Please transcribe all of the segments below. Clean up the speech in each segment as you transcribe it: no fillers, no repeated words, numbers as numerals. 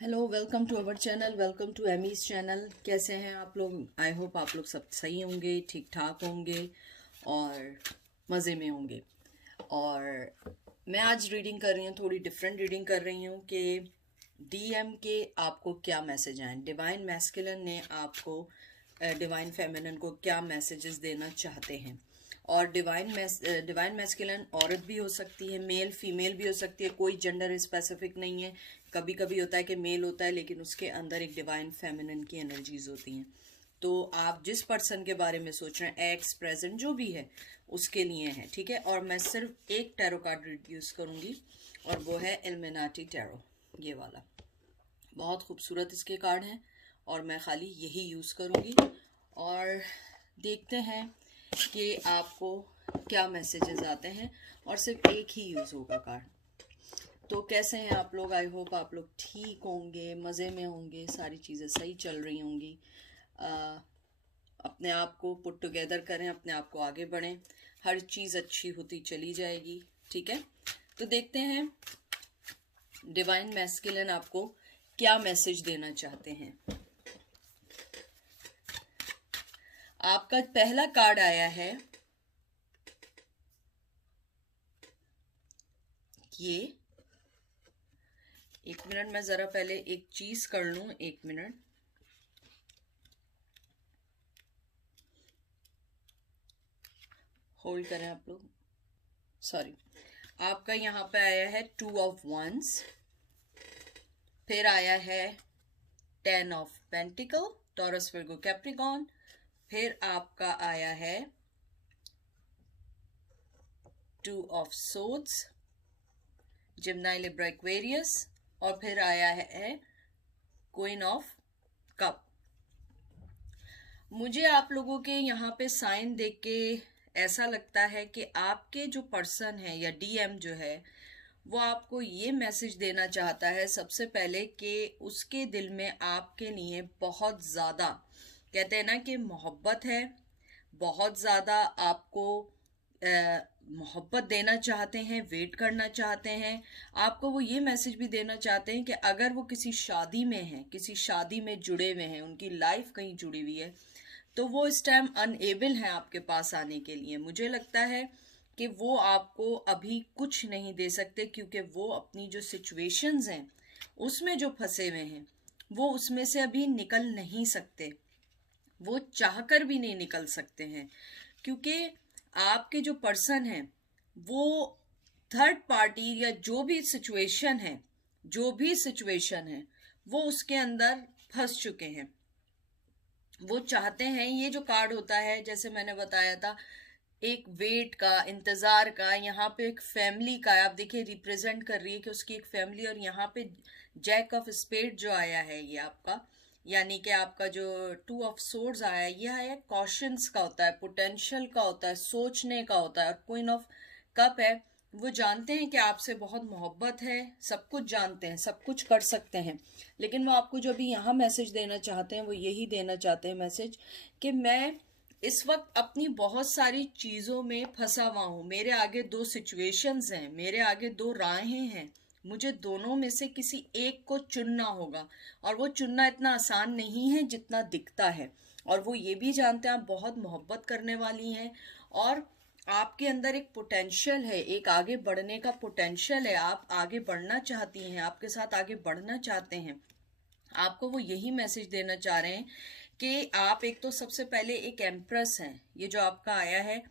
Hello, welcome to our channel, welcome to Amy's channel. कैसे हैं आप लोग? आई होप आप लोग सब सही होंगे, ठीक ठाक होंगे और मज़े में होंगे। और मैं आज रीडिंग कर रही हूँ, थोड़ी डिफरेंट रीडिंग कर रही हूँ कि डीएम के आपको क्या मैसेज आए। डिवाइन मैस्कुलिन ने आपको डिवाइन फेमिनिन को क्या मैसेजेस देना चाहते हैं। और डिवाइन मैस्कुलिन औरत भी हो सकती है, मेल फीमेल भी हो सकती है, कोई जेंडर स्पेसिफिक नहीं है। कभी कभी होता है कि मेल होता है लेकिन उसके अंदर एक डिवाइन फेमिनिन की एनर्जीज होती हैं। तो आप जिस पर्सन के बारे में सोच रहे हैं, एक्स प्रेजेंट जो भी है, उसके लिए है, ठीक है। और मैं सिर्फ एक टैरो कार्ड यूज करूंगी और वो है इल्यूमिनाटी टैरो, ये वाला। बहुत खूबसूरत इसके कार्ड हैं और मैं खाली यही यूज़ करूँगी। और देखते हैं कि आपको क्या मैसेजेस आते हैं। और सिर्फ एक ही यूज़ होगा कार्ड। तो कैसे हैं आप लोग? आई होप आप लोग ठीक होंगे, मज़े में होंगे, सारी चीज़ें सही चल रही होंगी। अपने आप को पुट टुगेदर करें, अपने आप को आगे बढ़ें, हर चीज़ अच्छी होती चली जाएगी, ठीक है। तो देखते हैं डिवाइन मैस्कुलिन आपको क्या मैसेज देना चाहते हैं। आपका पहला कार्ड आया है ये। एक मिनट, मैं जरा पहले एक चीज कर लूं, एक मिनट। होल्ड करें आप लोग, सॉरी। आपका यहाँ पे आया है 2 ऑफ वंस, फिर आया है 10 of pentacle, Taurus Virgo Capricorn, फिर आपका आया है 2 ऑफ सोड्स, जिम्नाई लिब्रा एक्वेरियस, और फिर आया है क्वीन ऑफ कप। मुझे आप लोगों के यहाँ पे साइन देख के ऐसा लगता है कि आपके जो पर्सन है या डीएम जो है वो आपको ये मैसेज देना चाहता है सबसे पहले कि उसके दिल में आपके लिए बहुत ज़्यादा, कहते हैं ना कि मोहब्बत है, बहुत ज़्यादा आपको मोहब्बत देना चाहते हैं, वेट करना चाहते हैं। आपको वो ये मैसेज भी देना चाहते हैं कि अगर वो किसी शादी में हैं, किसी शादी में जुड़े हुए हैं, उनकी लाइफ कहीं जुड़ी हुई है, तो वो इस टाइम अनएबल हैं आपके पास आने के लिए। मुझे लगता है कि वो आपको अभी कुछ नहीं दे सकते क्योंकि वो अपनी जो सिचुएशंस हैं उसमें जो फंसे हुए हैं वो उसमें से अभी निकल नहीं सकते, वो चाहकर भी नहीं निकल सकते हैं। क्योंकि आपके जो पर्सन है वो थर्ड पार्टी या जो भी सिचुएशन है वो उसके अंदर फंस चुके हैं। वो चाहते हैं, ये जो कार्ड होता है जैसे मैंने बताया था, एक वेट का, इंतजार का, यहाँ पे एक फैमिली का आप देखिए रिप्रेजेंट कर रही है कि उसकी एक फैमिली। और यहाँ पे जैक ऑफ स्पेड जो आया है ये आपका, यानी कि आपका जो 2 ऑफ सोर्ड्स आया है ये है कॉशंस का होता है, पोटेंशियल का होता है, सोचने का होता है। और क्वीन ऑफ कप है, वो जानते हैं कि आपसे बहुत मोहब्बत है, सब कुछ जानते हैं, सब कुछ कर सकते हैं। लेकिन वो आपको जो अभी यहाँ मैसेज देना चाहते हैं वो यही देना चाहते हैं मैसेज कि मैं इस वक्त अपनी बहुत सारी चीज़ों में फंसा हुआ हूँ, मेरे आगे दो सिचुएशंस हैं, मेरे आगे दो राहें हैं, मुझे दोनों में से किसी एक को चुनना होगा। और वो चुनना इतना आसान नहीं है जितना दिखता है। और वो ये भी जानते हैं आप बहुत मोहब्बत करने वाली हैं और आपके अंदर एक पोटेंशियल है, एक आगे बढ़ने का पोटेंशियल है, आप आगे बढ़ना चाहती हैं, आपके साथ आगे बढ़ना चाहते हैं। आपको वो यही मैसेज देना चाह रहे हैं कि आप एक तो सबसे पहले एक एम्प्रेस हैं। ये जो आपका आया है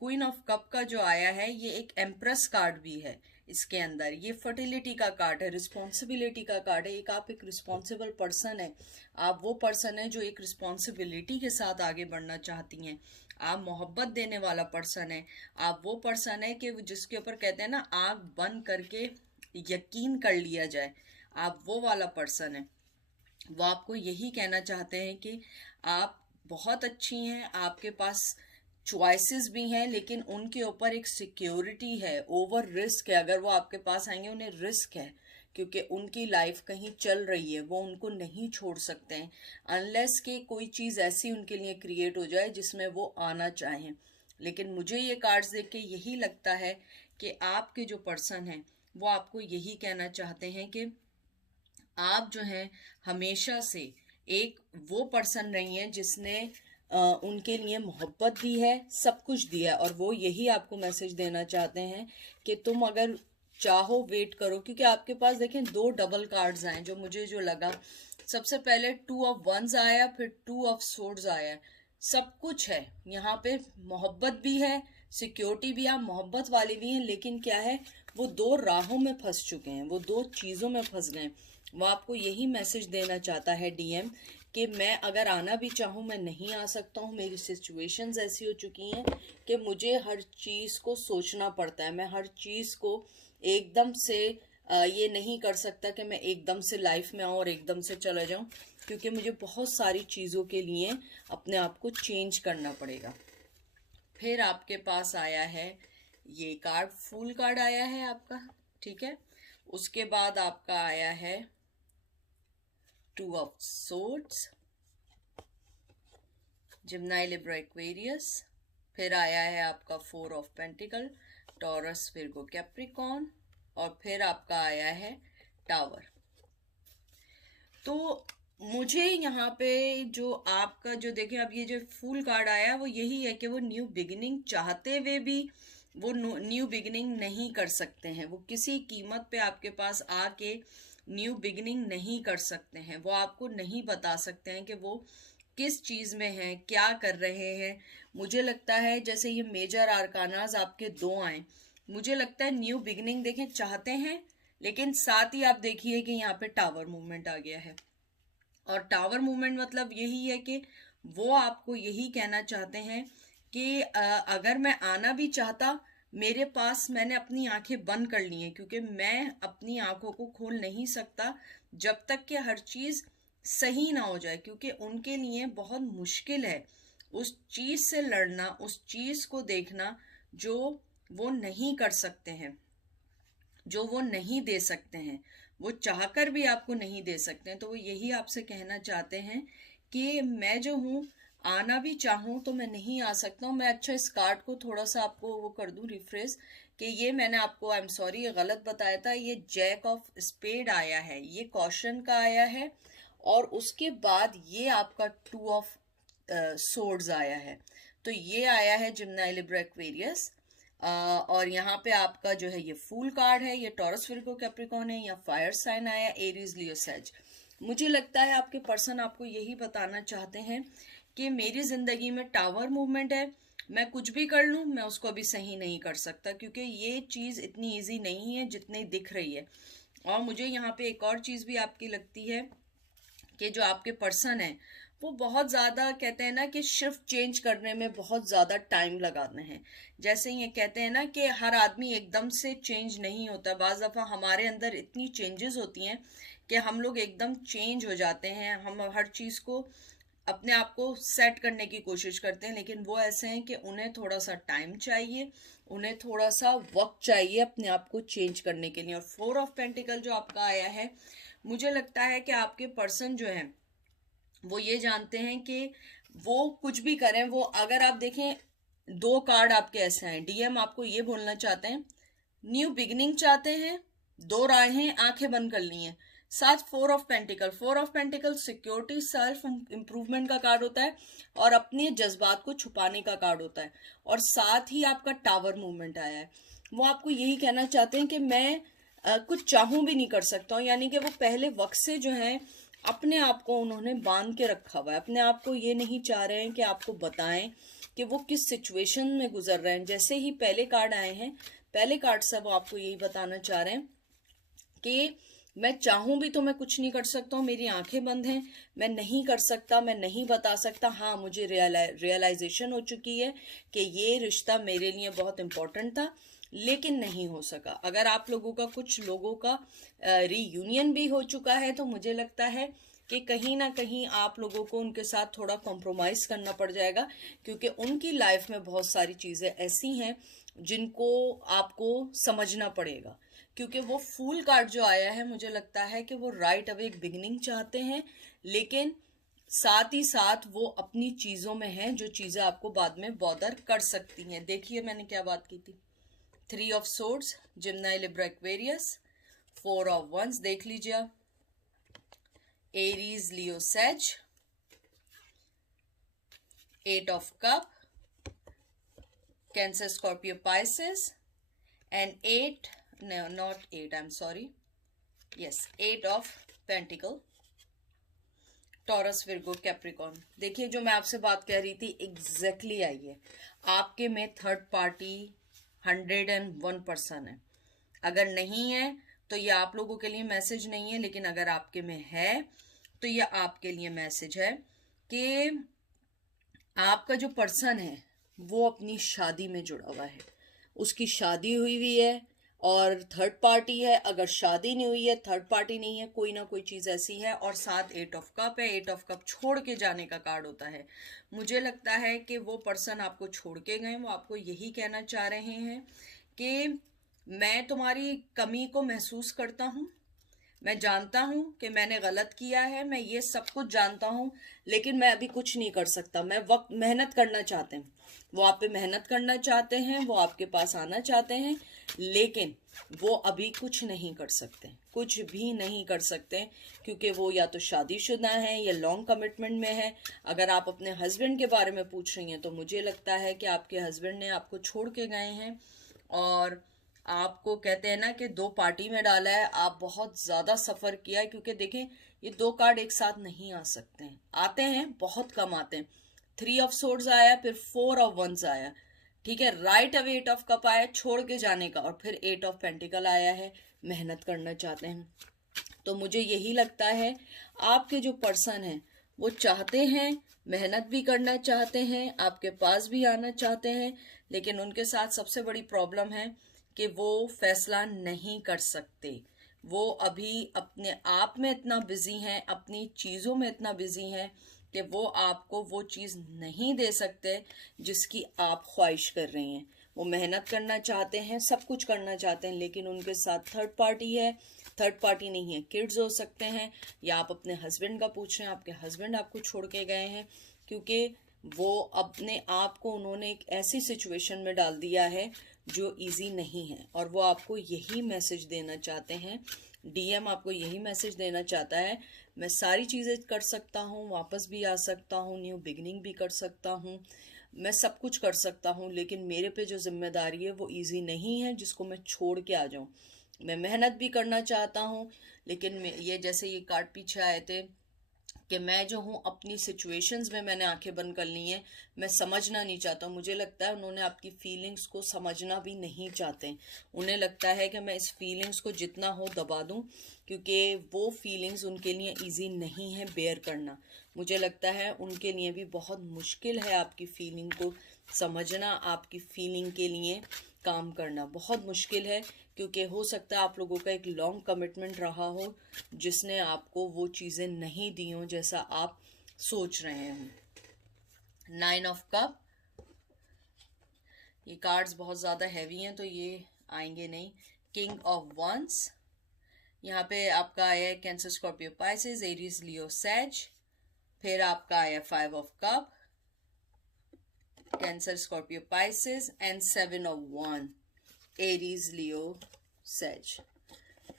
क्वीन ऑफ कप का जो आया है ये एक एम्प्रेस कार्ड भी है। इसके अंदर ये फर्टिलिटी का कार्ड है, रिस्पॉन्सिबिलिटी का कार्ड है। आप एक रिस्पॉन्सिबल पर्सन है, आप वो पर्सन है जो एक रिस्पॉन्सिबिलिटी के साथ आगे बढ़ना चाहती हैं। आप मोहब्बत देने वाला पर्सन है, आप वो पर्सन है कि जिसके ऊपर कहते हैं ना आंख बंद करके यकीन कर लिया जाए, आप वो वाला पर्सन है। वो आपको यही कहना चाहते हैं कि आप बहुत अच्छी हैं, आपके पास चॉइसेस भी हैं, लेकिन उनके ऊपर एक सिक्योरिटी है, ओवर रिस्क है। अगर वो आपके पास आएंगे उन्हें रिस्क है क्योंकि उनकी लाइफ कहीं चल रही है, वो उनको नहीं छोड़ सकते हैं अनलेस कि कोई चीज़ ऐसी उनके लिए क्रिएट हो जाए जिसमें वो आना चाहें। लेकिन मुझे ये कार्ड्स देख के यही लगता है कि आपके जो पर्सन हैं वो आपको यही कहना चाहते हैं कि आप जो हैं हमेशा से एक वो पर्सन रही हैं जिसने उनके लिए मोहब्बत दी है, सब कुछ दिया है, और वो यही आपको मैसेज देना चाहते हैं कि तुम अगर चाहो वेट करो। क्योंकि आपके पास देखें 2 डबल कार्ड्स आए जो मुझे जो लगा, सबसे पहले 2 ऑफ वंस आया, फिर 2 ऑफ सोर्ड्स आया। सब कुछ है यहाँ पे, मोहब्बत भी है, सिक्योरिटी भी, आप मोहब्बत वाले भी हैं, लेकिन क्या है वो 2 राहों में फंस चुके हैं, वो 2 चीज़ों में फंस गए। वो आपको यही मैसेज देना चाहता है डीएम कि मैं अगर आना भी चाहूँ मैं नहीं आ सकता हूँ, मेरी सिचुएशंस ऐसी हो चुकी हैं कि मुझे हर चीज़ को सोचना पड़ता है, मैं हर चीज़ को एकदम से ये नहीं कर सकता कि मैं एकदम से लाइफ में आऊँ और एकदम से चला जाऊँ, क्योंकि मुझे बहुत सारी चीज़ों के लिए अपने आप को चेंज करना पड़ेगा। फिर आपके पास आया है ये कार्ड, फूल कार्ड आया है आपका, ठीक है। उसके बाद आपका आया है 2 of swords, Gemini, Libra, Aquarius. फिर आया है आपका 4 of pentacle, taurus, Virgo, Capricorn. और फिर आपका आया है टावर। तो मुझे यहाँ पे जो आपका जो देखें, अब ये जो फूल कार्ड आया वो यही है कि वो न्यू बिगिनिंग चाहते हुए भी वो न्यू बिगिनिंग नहीं कर सकते हैं, वो किसी कीमत पे आपके पास आके न्यू बिगिनिंग नहीं कर सकते हैं, वो आपको नहीं बता सकते हैं कि वो किस चीज में है, क्या कर रहे हैं। मुझे लगता है जैसे ये मेजर आर्कानाज आपके 2 आए, मुझे लगता है न्यू बिगिनिंग देखें चाहते हैं, लेकिन साथ ही आप देखिए कि यहाँ पे टावर मूवमेंट आ गया है। और टावर मूवमेंट मतलब यही है कि वो आपको यही कहना चाहते हैं कि अगर मैं आना भी चाहता, मेरे पास, मैंने अपनी आंखें बंद कर ली हैं, क्योंकि मैं अपनी आंखों को खोल नहीं सकता जब तक कि हर चीज सही ना हो जाए, क्योंकि उनके लिए बहुत मुश्किल है उस चीज से लड़ना, उस चीज को देखना जो वो नहीं कर सकते हैं, जो वो नहीं दे सकते हैं, वो चाहकर भी आपको नहीं दे सकते हैं। तो वो यही आपसे कहना चाहते हैं कि मैं जो हूँ, आना भी चाहूँ तो मैं नहीं आ सकता हूँ। मैं अच्छा इस कार्ड को थोड़ा सा आपको वो कर दूँ रिफ्रेश, कि ये मैंने आपको, आई एम सॉरी ये गलत बताया था, ये जैक ऑफ स्पेड आया है, ये कॉशन का आया है, और उसके बाद ये आपका 2 ऑफ सोर्ड्स आया है। तो ये आया है जिम्नाई, लिब्रा, एक्वेरियस। और यहाँ पे आपका जो है ये फूल कार्ड है, ये टॉरस, विर्गो, कैप्रिकॉर्न है, या फायर साइन आया, एरीज, लियो, सेज। मुझे लगता है आपके पर्सन आपको यही बताना चाहते हैं कि मेरी जिंदगी में टावर मूवमेंट है, मैं कुछ भी कर लूं मैं उसको अभी सही नहीं कर सकता, क्योंकि ये चीज इतनी इजी नहीं है जितनी दिख रही है। और मुझे यहाँ पे एक और चीज भी आपकी लगती है कि जो आपके पर्सन है वो बहुत ज़्यादा कहते हैं ना कि शिफ्ट चेंज करने में बहुत ज़्यादा टाइम लगाते हैं। जैसे ये कहते हैं ना कि हर आदमी एकदम से चेंज नहीं होता, बाज़ दफ़ा हमारे अंदर इतनी चेंजेस होती हैं कि हम लोग एकदम चेंज हो जाते हैं, हम हर चीज़ को अपने आप को सेट करने की कोशिश करते हैं, लेकिन वो ऐसे हैं कि उन्हें थोड़ा सा टाइम चाहिए, उन्हें थोड़ा सा वक्त चाहिए अपने आप को चेंज करने के लिए। और 4 ऑफ पेंटिकल जो आपका आया है, मुझे लगता है कि आपके पर्सन जो है वो ये जानते हैं कि वो कुछ भी करें, वो अगर आप देखें 2 कार्ड आपके ऐसे हैं, डीएम आपको ये बोलना चाहते हैं न्यू बिगनिंग चाहते हैं, 2 राहें आंखें बंद कर ली हैं, साथ 4 of pentacle. 4 of pentacle security, self improvement का कार्ड होता है, और अपने जज्बात को छुपाने का कार्ड होता है। और साथ ही आपका टावर मूवमेंट आया है, वो आपको यही कहना चाहते हैं कि मैं कुछ चाहूं भी नहीं कर सकता हूँ, यानी कि वो पहले वक्त से जो है अपने आप को उन्होंने बांध के रखा हुआ है, अपने आप को ये नहीं चाह रहे हैं कि आपको बताएं कि वो किस सिचुएशन में गुजर रहे हैं। जैसे ही पहले कार्ड आए हैं, पहले कार्ड से वो आपको यही बताना चाह रहे हैं कि मैं चाहूं भी तो मैं कुछ नहीं कर सकता हूँ, मेरी आंखें बंद हैं, मैं नहीं कर सकता, मैं नहीं बता सकता। हाँ, मुझे रियलाइजेशन हो चुकी है कि ये रिश्ता मेरे लिए बहुत इंपॉर्टेंट था, लेकिन नहीं हो सका। अगर आप लोगों का, कुछ लोगों का रीयूनियन भी हो चुका है, तो मुझे लगता है कि कहीं ना कहीं आप लोगों को उनके साथ थोड़ा कॉम्प्रोमाइज करना पड़ जाएगा, क्योंकि उनकी लाइफ में बहुत सारी चीजें ऐसी हैं जिनको आपको समझना पड़ेगा। क्योंकि वो फूल कार्ड जो आया है, मुझे लगता है कि वो राइट अवे एक बिगिनिंग चाहते हैं, लेकिन साथ ही साथ वो अपनी चीजों में हैं जो चीजें आपको बाद में बॉदर कर सकती हैं। देखिए मैंने क्या बात की थी, 3 of swords, Gemini, Libra, Aquarius, 4 of wands, देख लीजिए आप, Aries Leo Sag, 8 of cup, Cancer Scorpio Pisces, and 8, no not 8, I'm sorry, yes 8 of Pentacle, Taurus Virgo Capricorn। देखिए जो मैं आपसे बात कह रही थी एग्जैक्टली आई है। आपके में थर्ड पार्टी 101% है। अगर नहीं है तो ये आप लोगों के लिए मैसेज नहीं है, लेकिन अगर आपके में है तो ये आपके लिए मैसेज है कि आपका जो पर्सन है वो अपनी शादी में जुड़ा हुआ है, उसकी शादी हुई है और थर्ड पार्टी है। अगर शादी नहीं हुई है, थर्ड पार्टी नहीं है, कोई ना कोई चीज़ ऐसी है, और साथ 8 ऑफ कप है। 8 ऑफ कप छोड़ के जाने का कार्ड होता है। मुझे लगता है कि वो पर्सन आपको छोड़ के गए, वो आपको यही कहना चाह रहे हैं कि मैं तुम्हारी कमी को महसूस करता हूँ, मैं जानता हूँ कि मैंने गलत किया है, मैं ये सब कुछ जानता हूँ, लेकिन मैं अभी कुछ नहीं कर सकता। मैं वक्त मेहनत करना चाहते हैं, वो आप पे मेहनत करना चाहते हैं, वो आपके पास आना चाहते हैं, लेकिन वो अभी कुछ नहीं कर सकते, कुछ भी नहीं कर सकते, क्योंकि वो या तो शादीशुदा हैं या लॉन्ग कमिटमेंट में है। अगर आप अपने हस्बैंड के बारे में पूछ रही हैं तो मुझे लगता है कि आपके हस्बैंड ने आपको छोड़ के गए हैं और आपको कहते हैं ना कि 2 पार्टी में डाला है। आप बहुत ज़्यादा सफ़र किया है, क्योंकि देखें ये 2 कार्ड एक साथ नहीं आ सकते हैं, आते हैं बहुत कम आते हैं। 3 ऑफ सोर्ड्स आया, फिर 4 ऑफ वंस आया, ठीक है, राइट अवे 8 ऑफ कप आया छोड़ के जाने का, और फिर 8 ऑफ पेंटिकल आया है, मेहनत करना चाहते हैं। तो मुझे यही लगता है आपके जो पर्सन हैं वो चाहते हैं, मेहनत भी करना चाहते हैं, आपके पास भी आना चाहते हैं, लेकिन उनके साथ सबसे बड़ी प्रॉब्लम है कि वो फैसला नहीं कर सकते। वो अभी अपने आप में इतना बिजी हैं, अपनी चीज़ों में इतना बिजी हैं कि वो आपको वो चीज़ नहीं दे सकते जिसकी आप ख्वाहिश कर रही हैं। वो मेहनत करना चाहते हैं, सब कुछ करना चाहते हैं, लेकिन उनके साथ थर्ड पार्टी है। थर्ड पार्टी नहीं है, किड्स हो सकते हैं, या आप अपने हस्बैंड का पूछ रहे हैं, आपके हस्बैंड आपको छोड़ के गए हैं, क्योंकि वो अपने आप को उन्होंने एक ऐसी सिचुएशन में डाल दिया है जो इजी नहीं है, और वो आपको यही मैसेज देना चाहते हैं। डीएम आपको यही मैसेज देना चाहता है, मैं सारी चीज़ें कर सकता हूँ, वापस भी आ सकता हूँ, न्यू बिगनिंग भी कर सकता हूँ, मैं सब कुछ कर सकता हूँ, लेकिन मेरे पे जो जिम्मेदारी है वो इजी नहीं है जिसको मैं छोड़ के आ जाऊँ। मैं मेहनत भी करना चाहता हूँ, लेकिन ये जैसे ये कार्ड पीछे आए थे कि मैं जो हूँ अपनी सिचुएशंस में मैंने आंखें बंद कर ली हैं, मैं समझना नहीं चाहता। मुझे लगता है उन्होंने आपकी फीलिंग्स को समझना भी नहीं चाहते। उन्हें लगता है कि मैं इस फीलिंग्स को जितना हो दबा दूँ, क्योंकि वो फीलिंग्स उनके लिए इजी नहीं है बेयर करना। मुझे लगता है उनके लिए भी बहुत मुश्किल है आपकी फीलिंग को समझना, आपकी फीलिंग के लिए काम करना बहुत मुश्किल है, क्योंकि हो सकता है आप लोगों का एक लॉन्ग कमिटमेंट रहा हो जिसने आपको वो चीज़ें नहीं दी हों जैसा आप सोच रहे हो। 9 ऑफ कप, ये कार्ड्स बहुत ज़्यादा हैवी हैं तो ये आएंगे नहीं। किंग ऑफ वंस, यहाँ पे आपका आया है Cancer Scorpio Pisces, Aries Leo Sag, फिर आपका आया 5 of cup, Cancer Scorpio Pisces, and 7 of wand, Aries Leo Sag.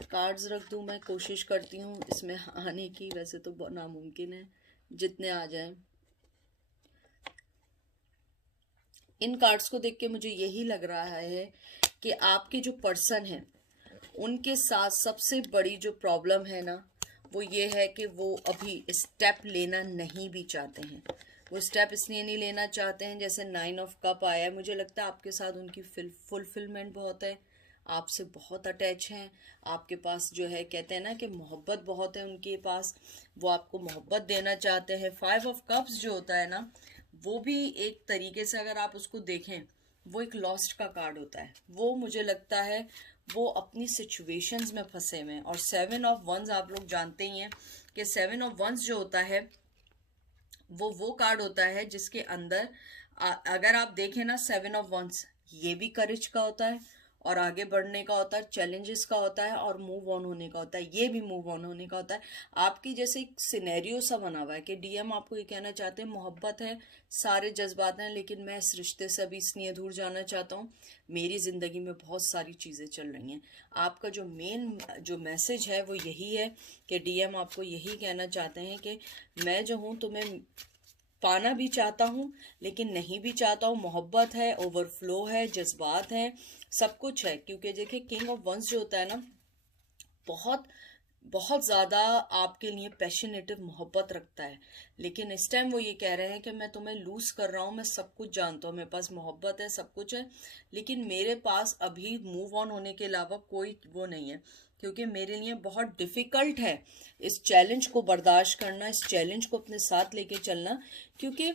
Cards रख दूं, मैं कोशिश करती हूँ इसमें आने की, वैसे तो नामुमकिन है, जितने आ जाएं। इन कार्ड्स को देख के मुझे यही लग रहा है कि आपके जो पर्सन हैं उनके साथ सबसे बड़ी जो प्रॉब्लम है ना, वो ये है कि वो अभी स्टेप लेना नहीं भी चाहते हैं। वो स्टेप इसलिए नहीं लेना चाहते हैं, जैसे 9 ऑफ कप आया है, मुझे लगता है आपके साथ उनकी फुलफिलमेंट बहुत है, आपसे बहुत अटैच हैं, आपके पास जो है कहते हैं ना कि मोहब्बत बहुत है उनके पास, वो आपको मोहब्बत देना चाहते हैं। 5 ऑफ कप्स जो होता है ना, वो भी एक तरीके से अगर आप उसको देखें वो एक लॉस्ट का कार्ड होता है। वो मुझे लगता है वो अपनी सिचुएशंस में फंसे हुए हैं। और 7 ऑफ वंस आप लोग जानते ही हैं कि 7 ऑफ वंस जो होता है वो कार्ड होता है जिसके अंदर अगर आप देखें ना 7 ऑफ वंस, ये भी करेज का होता है और आगे बढ़ने का होता है, चैलेंजेस का होता है और मूव ऑन होने का होता है। ये भी मूव ऑन होने का होता है। आपकी जैसे एक सिनेरियो सा बना हुआ है कि डीएम आपको ये कहना चाहते हैं मोहब्बत है, सारे जज्बात हैं, लेकिन मैं इस रिश्ते से अभी इसलिए दूर जाना चाहता हूँ, मेरी ज़िंदगी में बहुत सारी चीज़ें चल रही हैं। आपका जो मेन जो मैसेज है वो यही है कि डीएम आपको यही कहना चाहते हैं कि मैं जो हूँ तुम्हें पाना भी चाहता हूँ लेकिन नहीं भी चाहता हूँ। मोहब्बत है, ओवरफ्लो है, जज्बात हैं, सब कुछ है। क्योंकि देखिए किंग ऑफ वंस जो होता है ना, बहुत बहुत ज़्यादा आपके लिए पैशनेटिव मोहब्बत रखता है, लेकिन इस टाइम वो ये कह रहे हैं कि मैं तुम्हें लूज़ कर रहा हूँ, मैं सब कुछ जानता हूँ, मेरे पास मोहब्बत है, सब कुछ है, लेकिन मेरे पास अभी मूव ऑन होने के अलावा कोई वो नहीं है। क्योंकि मेरे लिए बहुत डिफ़िकल्ट है इस चैलेंज को बर्दाश्त करना, इस चैलेंज को अपने साथ लेके चलना। क्योंकि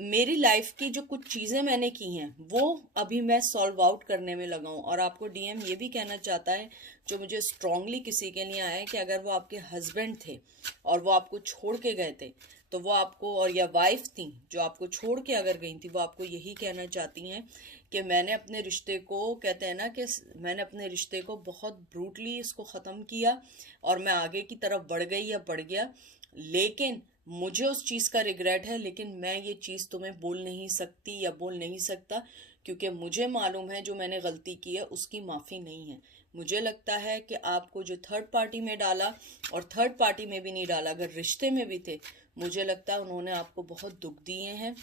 मेरी लाइफ की जो कुछ चीज़ें मैंने की हैं वो अभी मैं सॉल्व आउट करने में लगा हूँ। और आपको डीएम ये भी कहना चाहता है, जो मुझे स्ट्रांगली किसी के लिए आया है, कि अगर वो आपके हस्बैंड थे और वो आपको छोड़ के गए थे तो वो आपको, और या वाइफ थी जो आपको छोड़ के अगर गई थी, वो आपको यही कहना चाहती हैं कि मैंने अपने रिश्ते को, कहते हैं ना कि मैंने अपने रिश्ते को बहुत ब्रूटली इसको ख़त्म किया और मैं आगे की तरफ बढ़ गई या बढ़ गया, लेकिन मुझे उस चीज़ का रिग्रेट है, लेकिन मैं ये चीज़ तुम्हें बोल नहीं सकती या बोल नहीं सकता, क्योंकि मुझे मालूम है जो मैंने गलती की है उसकी माफ़ी नहीं है। मुझे लगता है कि आपको जो थर्ड पार्टी में डाला, और थर्ड पार्टी में भी नहीं डाला, अगर रिश्ते में भी थे, मुझे लगता है उन्होंने आपको बहुत दुख दिए हैं।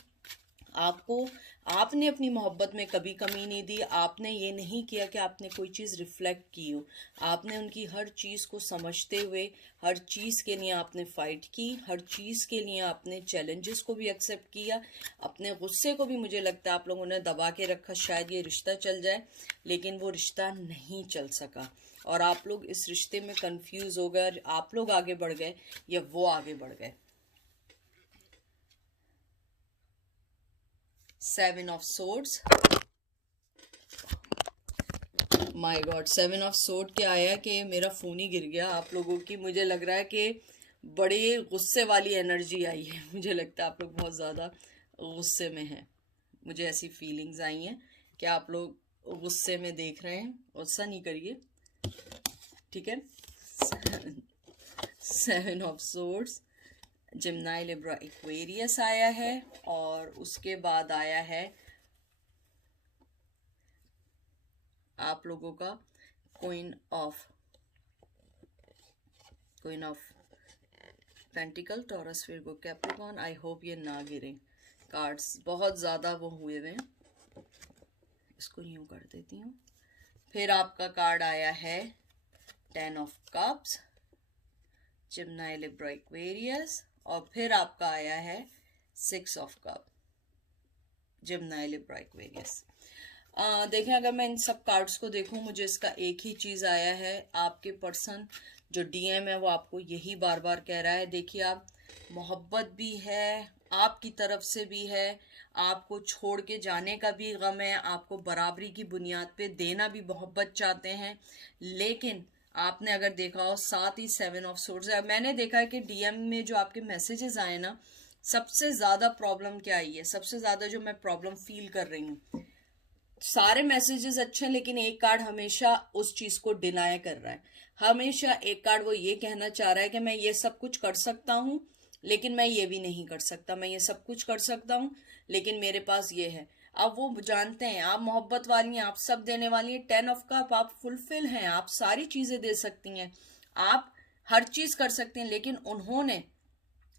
आपको, आपने अपनी मोहब्बत में कभी कमी नहीं दी। आपने ये नहीं किया कि आपने कोई चीज़ रिफ्लेक्ट की हो। आपने उनकी हर चीज़ को समझते हुए हर चीज़ के लिए आपने फ़ाइट की, हर चीज़ के लिए आपने चैलेंजेस को भी एक्सेप्ट किया। अपने गुस्से को भी मुझे लगता है आप लोगों ने दबा के रखा, शायद ये रिश्ता चल जाए, लेकिन वो रिश्ता नहीं चल सका और आप लोग इस रिश्ते में कंफ्यूज हो गए। आप लोग आगे बढ़ गए या वो आगे बढ़ गए। 7 of swords, my God, 7 of sword क्या आया कि मेरा फ़ोन ही गिर गया आप लोगों की। मुझे लग रहा है कि बड़े गुस्से वाली एनर्जी आई है। मुझे लगता है आप लोग बहुत ज़्यादा गुस्से में हैं। मुझे ऐसी फीलिंग्स आई हैं कि आप लोग गुस्से में देख रहे हैं। गुस्सा नहीं करिए, ठीक है। 7 of swords, Gemini, Libra, Aquarius आया है, और उसके बाद आया है आप लोगों का queen of pentacle, taurus, Virgo, Capricorn. I hope ये ना गिरे कार्ड्स, बहुत ज़्यादा वो हुए हुए हैं। इसको यूँ कर देती हूँ। फिर आपका कार्ड आया है 10 ऑफ कप्स, जिम्नाई, लिब्रा, एक्वेरियस, और फिर आपका आया है 6 ऑफ कप, जिम्नाई, लिब्रा, एक्वेरियस। देखें, अगर मैं इन सब कार्ड्स को देखूं, मुझे इसका एक ही चीज़ आया है। आपके पर्सन जो डीएम है वो आपको यही बार बार कह रहा है। देखिए, आप मोहब्बत भी है, आपकी तरफ से भी है, आपको छोड़ के जाने का भी गम है, आपको बराबरी की बुनियाद पे देना भी मोहब्बत चाहते हैं, लेकिन आपने अगर देखा हो साथ ही 7 ऑफ सोर्ड्स है। मैंने देखा है कि डीएम में जो आपके मैसेजेस आए ना, सबसे ज़्यादा प्रॉब्लम क्या आई है, सबसे ज़्यादा जो मैं प्रॉब्लम फील कर रही हूँ, सारे मैसेजेस अच्छे हैं लेकिन एक कार्ड हमेशा उस चीज को डिनाई कर रहा है। हमेशा एक कार्ड वो ये कहना चाह रहा है कि मैं ये सब कुछ कर सकता हूँ लेकिन मैं ये भी नहीं कर सकता, मैं ये सब कुछ कर सकता हूँ लेकिन मेरे पास ये है। अब वो जानते हैं आप मोहब्बत वाली हैं, आप सब देने वाली हैं। 10 ऑफ कप, आप फुलफिल हैं, आप सारी चीजें दे सकती हैं, आप हर चीज कर सकती हैं, लेकिन उन्होंने,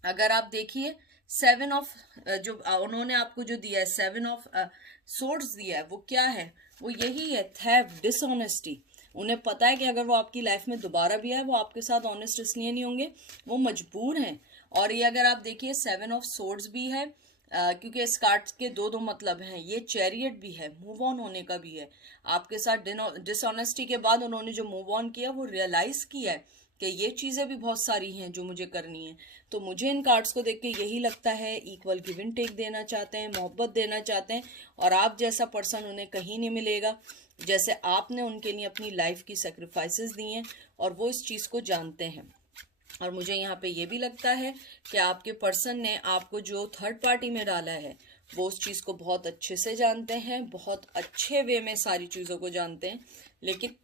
अगर आप देखिए 7 ऑफ जो उन्होंने आपको जो दिया है, 7 ऑफ सोर्ड्स दिया है, वो क्या है, वो यही है, थेफ्ट, डिसऑनेस्टी। उन्हें पता है कि अगर वो आपकी लाइफ में दोबारा भी आए, वो आपके साथ ऑनेस्ट इसलिए नहीं होंगे, वो मजबूर हैं। और ये अगर आप देखिए 7 ऑफ सोर्ड्स भी है, क्योंकि इस कार्ड के दो मतलब हैं। ये चैरियट भी है, मूव ऑन होने का भी है। आपके साथ डिसऑनेस्टी के बाद उन्होंने जो मूव ऑन किया, वो रियलाइज किया है कि ये चीज़ें भी बहुत सारी हैं जो मुझे करनी है। तो मुझे इन कार्ड्स को देख के यही लगता है, इक्वल गिव एंड टेक देना चाहते हैं, मोहब्बत देना चाहते हैं, और आप जैसा पर्सन उन्हें कहीं नहीं मिलेगा जैसे आपने उनके लिए अपनी लाइफ की सेक्रीफाइसेस दी हैं, और वो इस चीज़ को जानते हैं। और मुझे यहाँ पे ये भी लगता है कि आपके पर्सन ने आपको जो थर्ड पार्टी में डाला है वो उस चीज़ को बहुत अच्छे से जानते हैं, बहुत अच्छे वे में सारी चीज़ों को जानते हैं, लेकिन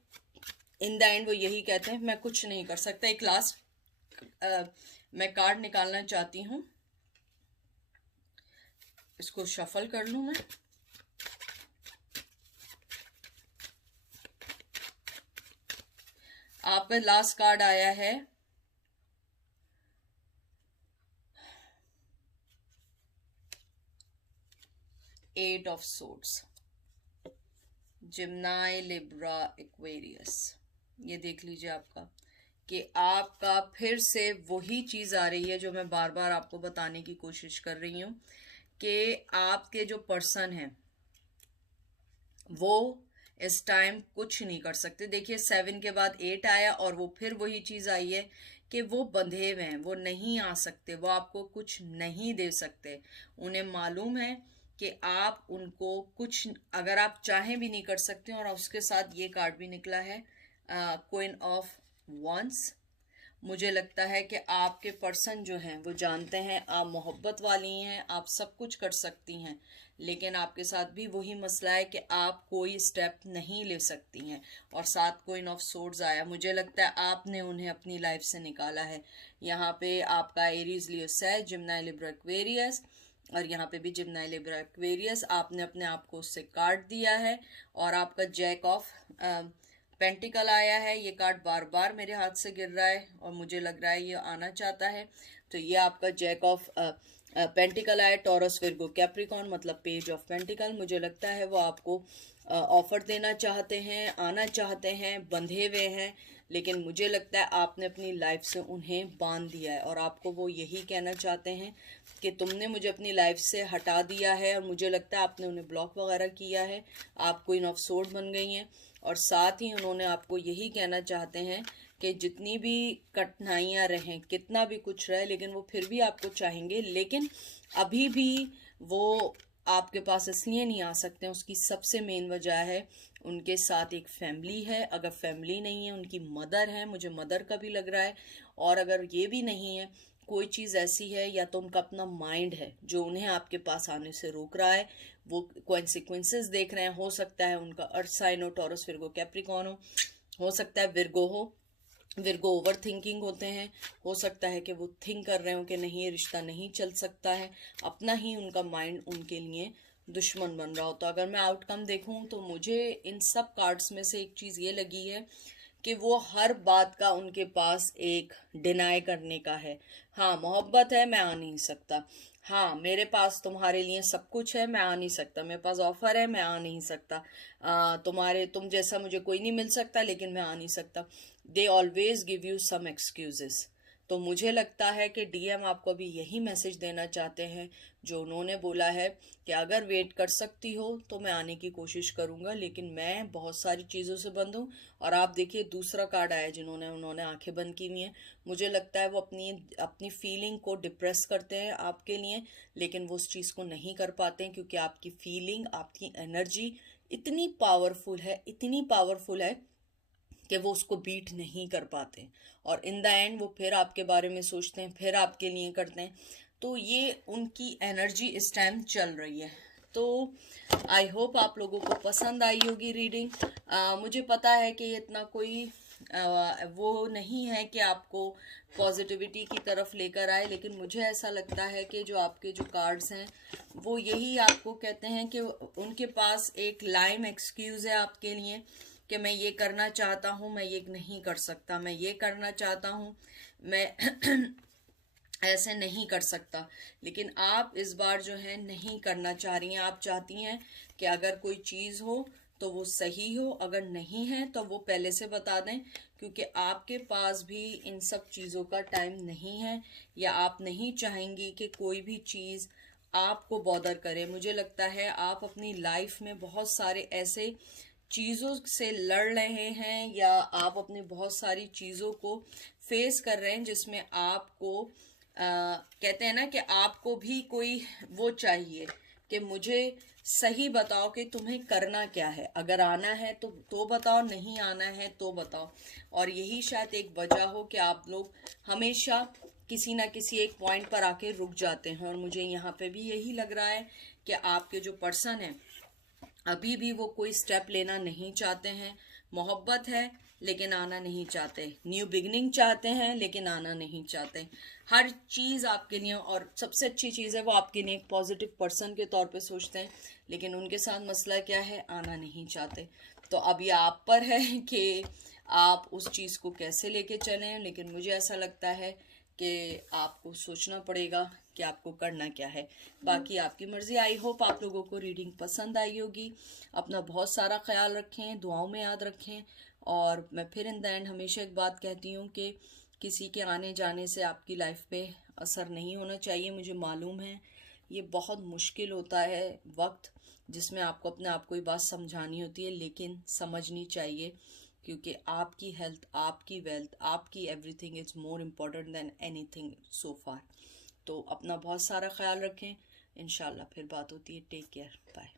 इन द एंड वो यही कहते हैं मैं कुछ नहीं कर सकता। एक लास्ट मैं कार्ड निकालना चाहती हूँ, इसको शफल कर लूँ मैं। आपका लास्ट कार्ड आया है eight of swords, Gemini, Libra, Aquarius. ये देख लीजिए आपका कि आपका फिर से वही चीज आ रही है जो मैं बार बार आपको बताने की कोशिश कर रही हूँ कि आपके जो पर्सन हैं वो इस टाइम कुछ नहीं कर सकते। देखिए 7 के बाद 8 आया और वो फिर वही चीज आई है कि वो बंधे हुए हैं, वो नहीं आ सकते, वो आपको कुछ नहीं दे सकते। उन्हें मालूम है कि आप उनको कुछ अगर आप चाहें भी नहीं कर सकते। और उसके साथ ये कार्ड भी निकला है क्वीन ऑफ वंस। मुझे लगता है कि आपके पर्सन जो हैं वो जानते हैं आप मोहब्बत वाली हैं, आप सब कुछ कर सकती हैं, लेकिन आपके साथ भी वही मसला है कि आप कोई स्टेप नहीं ले सकती हैं। और साथ क्वीन ऑफ सोर्ड्स आया, मुझे लगता है आपने उन्हें अपनी लाइफ से निकाला है। यहाँ पे आपका एरीज, लियो, सैज, जिमिनी, लिब्रा, एक्वेरियस, और यहाँ पे भी जिमिनी, लिब्रा, एक्वेरियस, आपने अपने आप को उससे काट दिया है। और आपका जैक ऑफ पेंटिकल आया है। ये कार्ड बार बार मेरे हाथ से गिर रहा है और मुझे लग रहा है ये आना चाहता है। तो ये आपका जैक ऑफ पेंटिकल आया, टॉरस, विर्गो, कैप्रिकॉन, मतलब पेज ऑफ पेंटिकल। मुझे लगता है वो आपको ऑफर देना चाहते हैं, आना चाहते हैं, बंधे हुए हैं, लेकिन मुझे लगता है आपने अपनी लाइफ से उन्हें बांध दिया है। और आपको वो यही कहना चाहते हैं कि तुमने मुझे अपनी लाइफ से हटा दिया है। और मुझे लगता है आपने उन्हें ब्लॉक वगैरह किया है, आप क्वीन ऑफ सोर्ड बन गई हैं। और साथ ही उन्होंने आपको यही कहना चाहते हैं कि जितनी भी कठिनाइयाँ रहें, कितना भी कुछ रहे, लेकिन वो फिर भी आपको चाहेंगे, लेकिन अभी भी वो आपके पास इसलिए नहीं आ सकते। उसकी सबसे मेन वजह है उनके साथ एक फैमिली है। अगर फैमिली नहीं है, उनकी मदर है, मुझे मदर का भी लग रहा है। और अगर ये भी नहीं है, कोई चीज़ ऐसी है, या तो उनका अपना माइंड है जो उन्हें आपके पास आने से रोक रहा है। वो कॉन्सिक्वेंसेस देख रहे हैं। हो सकता है उनका अर्थ साइन हो, टॉरस, विर्गो, कैप्रिकॉन हो सकता है विर्गो हो। विर्गो ओवर थिंकिंग होते हैं। हो सकता है कि वो थिंक कर रहे हो कि नहीं ये रिश्ता नहीं चल सकता है, अपना ही उनका माइंड उनके लिए दुश्मन बन रहा हो। तो अगर मैं आउटकम देखूं तो मुझे इन सब कार्ड्स में से एक चीज़ ये लगी है कि वो हर बात का उनके पास एक डिनाई करने का है। हाँ मोहब्बत है, मैं आ नहीं सकता। हाँ मेरे पास तुम्हारे लिए सब कुछ है, मैं आ नहीं सकता। मेरे पास ऑफर है, मैं आ नहीं सकता। तुम जैसा मुझे कोई नहीं मिल सकता, लेकिन मैं आ नहीं सकता। They always give you some excuses. तो मुझे लगता है कि डीएम आपको भी यही मैसेज देना चाहते हैं जो उन्होंने बोला है कि अगर वेट कर सकती हो तो मैं आने की कोशिश करूंगा, लेकिन मैं बहुत सारी चीज़ों से बंद हूँ। और आप देखिए दूसरा कार्ड आया उन्होंने आंखें बंद की हुई हैं। मुझे लगता है वो अपनी अपनी फीलिंग को डिप्रेस करते हैं आपके लिए, लेकिन वो उस चीज़ को नहीं कर पाते हैं क्योंकि आपकी फीलिंग, आपकी एनर्जी इतनी पावरफुल है, इतनी पावरफुल है कि वो उसको बीट नहीं कर पाते। और इन द एंड वो फिर आपके बारे में सोचते हैं, फिर आपके लिए करते हैं। तो ये उनकी एनर्जी इस टाइम चल रही है। तो आई होप आप लोगों को पसंद आई होगी रीडिंग। मुझे पता है कि इतना कोई वो नहीं है कि आपको पॉजिटिविटी की तरफ लेकर आए, लेकिन मुझे ऐसा लगता है कि जो आपके जो कार्ड्स हैं वो यही आपको कहते हैं कि उनके पास एक लाइम एक्सक्यूज़ है आपके लिए कि मैं ये करना चाहता हूँ, मैं ये नहीं कर सकता, मैं ये करना चाहता हूँ, मैं ऐसे नहीं कर सकता। लेकिन आप इस बार जो है नहीं करना चाह रही हैं। आप चाहती हैं कि अगर कोई चीज़ हो तो वो सही हो, अगर नहीं है तो वो पहले से बता दें, क्योंकि आपके पास भी इन सब चीज़ों का टाइम नहीं है, या आप नहीं चाहेंगी कि कोई भी चीज़ आपको बॉदर करे। मुझे लगता है आप अपनी लाइफ में बहुत सारे ऐसे चीज़ों से लड़ रहे हैं, या आप अपनी बहुत सारी चीज़ों को फेस कर रहे हैं जिसमें आपको कहते हैं ना कि आपको भी कोई वो चाहिए कि मुझे सही बताओ कि तुम्हें करना क्या है। अगर आना है तो बताओ, नहीं आना है तो बताओ। और यही शायद एक वजह हो कि आप लोग हमेशा किसी ना किसी एक पॉइंट पर आके रुक जाते हैं। और मुझे यहाँ पे भी यही लग रहा है कि आपके जो पर्सन है अभी भी वो कोई स्टेप लेना नहीं चाहते हैं। मोहब्बत है लेकिन आना नहीं चाहते, न्यू बिगनिंग चाहते हैं लेकिन आना नहीं चाहते। हर चीज़ आपके लिए, और सबसे अच्छी चीज़ है वो आपके लिए एक पॉजिटिव पर्सन के तौर पे सोचते हैं, लेकिन उनके साथ मसला क्या है, आना नहीं चाहते। तो अब ये आप पर है कि आप उस चीज़ को कैसे लेके चलें। लेकिन मुझे ऐसा लगता है कि आपको सोचना पड़ेगा कि आपको करना क्या है। बाकी आपकी मर्ज़ी। आई होप आप लोगों को रीडिंग पसंद आई होगी। अपना बहुत सारा ख्याल रखें, दुआओं में याद रखें। और मैं फिर इन द एंड हमेशा एक बात कहती हूँ कि किसी के आने जाने से आपकी लाइफ पे असर नहीं होना चाहिए। मुझे मालूम है ये बहुत मुश्किल होता है वक्त जिसमें आपको अपने आप को ये बात समझानी होती है, लेकिन समझनी चाहिए, क्योंकि आपकी हेल्थ, आपकी वेल्थ, आपकी everything is more important than anything so far. तो अपना बहुत सारा ख्याल रखें। इंशाल्लाह फिर बात होती है। Take care, bye.